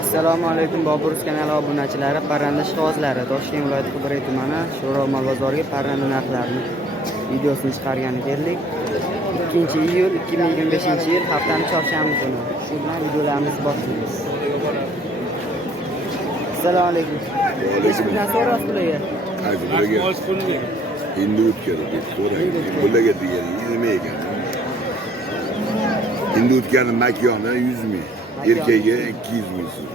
Assalomu alaykum Boburuz kanali obunachilari. Parranda ishqibozlari Toshkent viloyati Qibray tumani Sho'roma bozoriga parranda narxlarini videosini chiqargani keldik. 2-iyul 2025-yil haftaning chorshanba kuni. Shu bilan videolarimizni boshlaymiz. Assalomu alaykum. Necha puldan so'rayapsiz bularga? Endi o'tkazib deb so'rang. Bularga degan 20 ekan. Endi o'tkazib makoni 100 ming. Erkakga 200 ming so'm.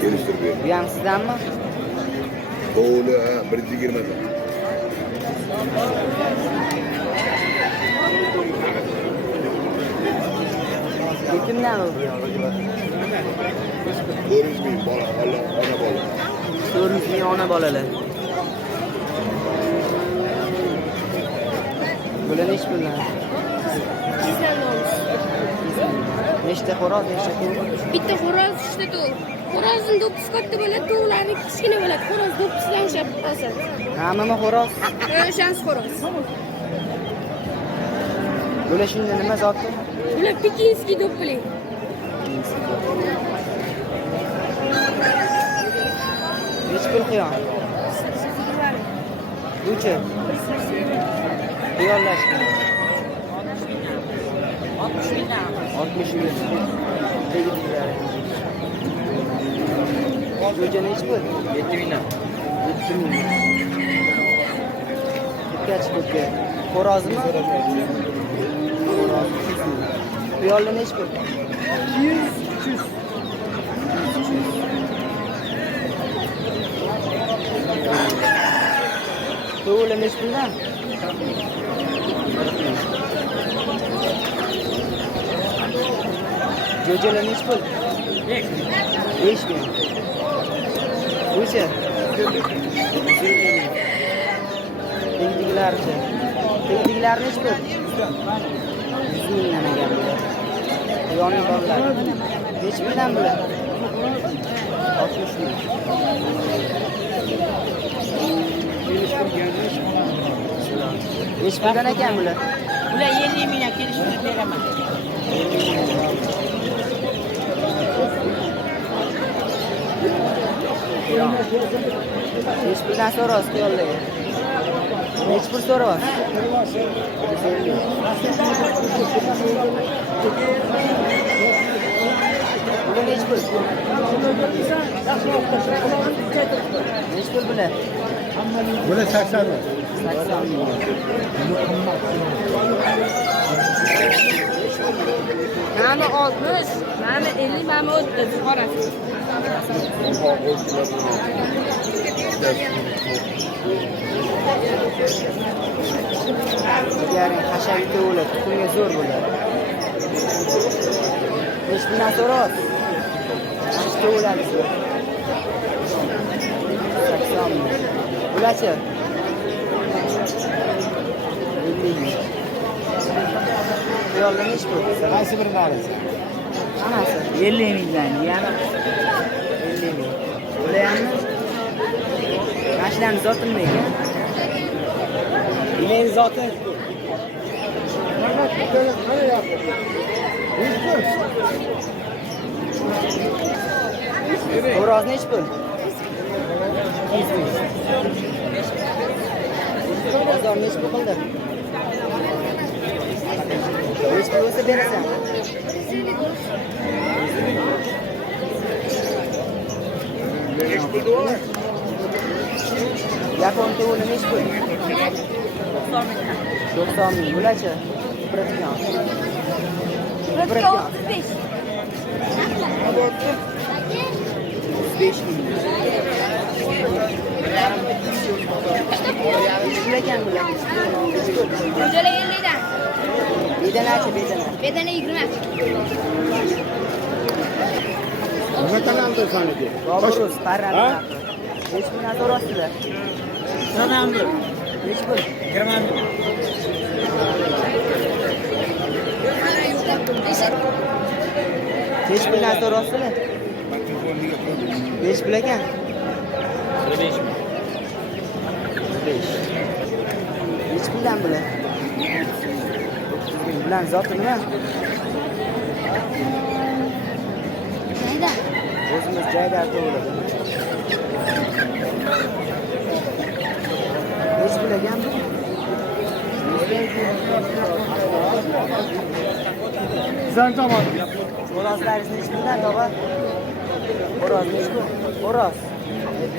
Kelishtirib bering. Bu ham sizdanmi? To'g'ri, 120 dan. Kimdan u? 400 ming bola, ona bola. 400 ming ona bolalar. Bular nech puldan? Nechta xo'roz, nechta to'y? Bitta xo'roz, 3ta to'y. Xo'rozni do'ppiz katta bo'ladi, to'ylarni kichkina bo'ladi. Xo'roz do'ppizdan ushlab olasiz. Hammami xo'roz? O'shasi xo'roz. Bular shunda nima zotli? Bular pekinskiy do'ppili. Nech pul qiyon? Buchi? Qiyollashmi? 60 ming. Tegirlar. Jo'ja nech pul? 7 mingdan. 7 ming. Ikkach pulga. Xo'rozmi? Xo'roz. Qiyollar nech pul? 200. To'g'ri nech puldan? Jo'jalar nech pul? 5 ming. Buchi? Tegdigilarchi? Tegdigilar nech pul? 100 mingdan ekan. Yoni bolalar. Nech puldan bular? 60 ming. Nech puldan ekan bular? Bular 50 mingdan kelishtirib beraman. Nech puldan so'rayapsiz qiyollarga? Nech pul so'rayapsiz? Bular nech pul? Nech pul bular? Bular 80 ming. 80 ming. Mana 60, mana 50, mana 30 xo'roz. Yaring hashar to'g'ri, tuxumga zo'r bo'ladi. Nech puldan so'rayapsiz? Nech to'g'radi? 80 ming. Bularchi? 50 ming. Qiyollar nech pul? Qaysi birini olasiz? Hammasi 50 mingdan, yana 50 ming. Bular hammi mashinani zotimmi ekan? Ineğin zaten. Xo'roz nech pul? 200 ming. Bozor nech pul qildi? Nech pul bo'lsa berasan? Yapon to'g'ri nech pul? 90 ming. Bularchi? Birikkan. 35. 35 ming. Pul ekan bular. Jo'jalar 50 dan. Bedanachi, bedana. Bedana 20. Nima tanamdi saniki? Boburuz, parranda. Nech puldan so'rayapsizlar? sanamdir. Nech pul? 20 ming. Nech puldan so'rayapsizlar? Nech pul ekan? 5 ming. 5. Nech puldan bular? Bular zoti nima? Joyda tug'iladi. Nech pul ekan bu? Bizdan tomon. Xo'rozlaringiz nech puldan, tog'a? Xo'roz nech pul? Xo'roz.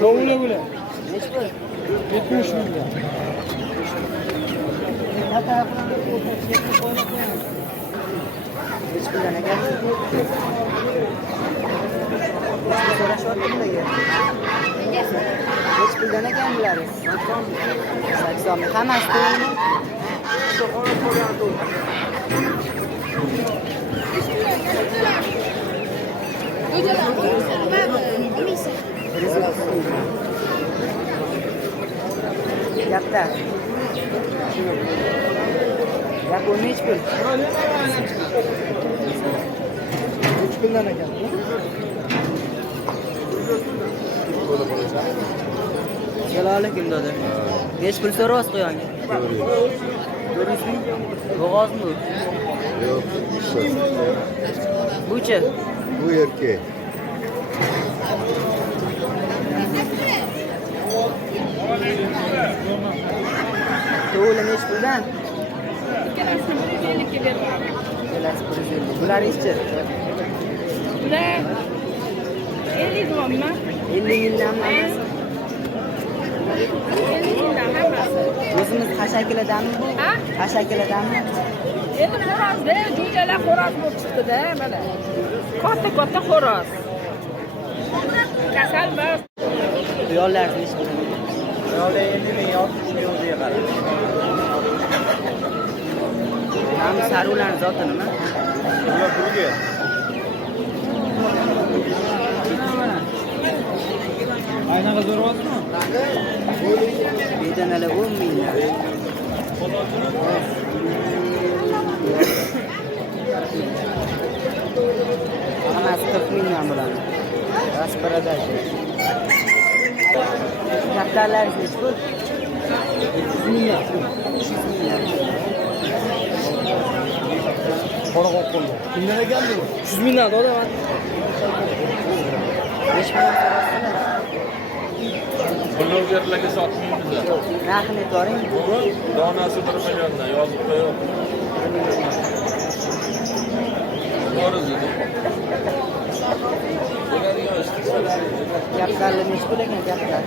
To'g'ri bo'la. Nech pul? 70 million. Nech puldan ekan? So'rashyapti bularga. Nech puldan ekan bularimiz? 80 ming. Hammasi to'g'rimi? Gapda. Gap o'n nech pul? 3 kundan ekan. Assalomu alaykum doda. Nech pul so'rayapsiz qo'yonga? 400 ming. Bo'g'ozmi bu? Yo'q, Buchi? bu erkak. To'g'ri nech puldan? Ikkalasini 150 ga berdim. Kelasi 150. Bularingizchi? Bular 50 so'mmi? 50 mingdan hammasi. 50 mingdan hammasi. O'zimiz hashakiladanmi bu? Ha? Hashakiladanmi? Endi xo'rozda jo'jalar xo'roz bo'lib chiqdi-da, mana. Katta xo'roz. Kasal emas. Yo'llaringiz nech pul? Yo'lda 50 ming, 60 ming o'ziga qarab. Mana sarularning zoti nima? Ular pulga. Aynaga zo'ryapsizmi? Bedanalar 10 mingdan. Hammasi 40 mingdan bo'ladi. Rasparadash. Kaptarlaringiz nech pul? 100 mingdan. Qora qo'yib qo'ydi. Kimdan ekan bu? 100 mingdan doda. Nech puldan so'rasizlar? Blogerlarga sotmaymiz. Narxini aytvoring. Donasi 1 milliondan yozib qo'yib. O'rizi. Kaptarlar nech pul ekan kaptar?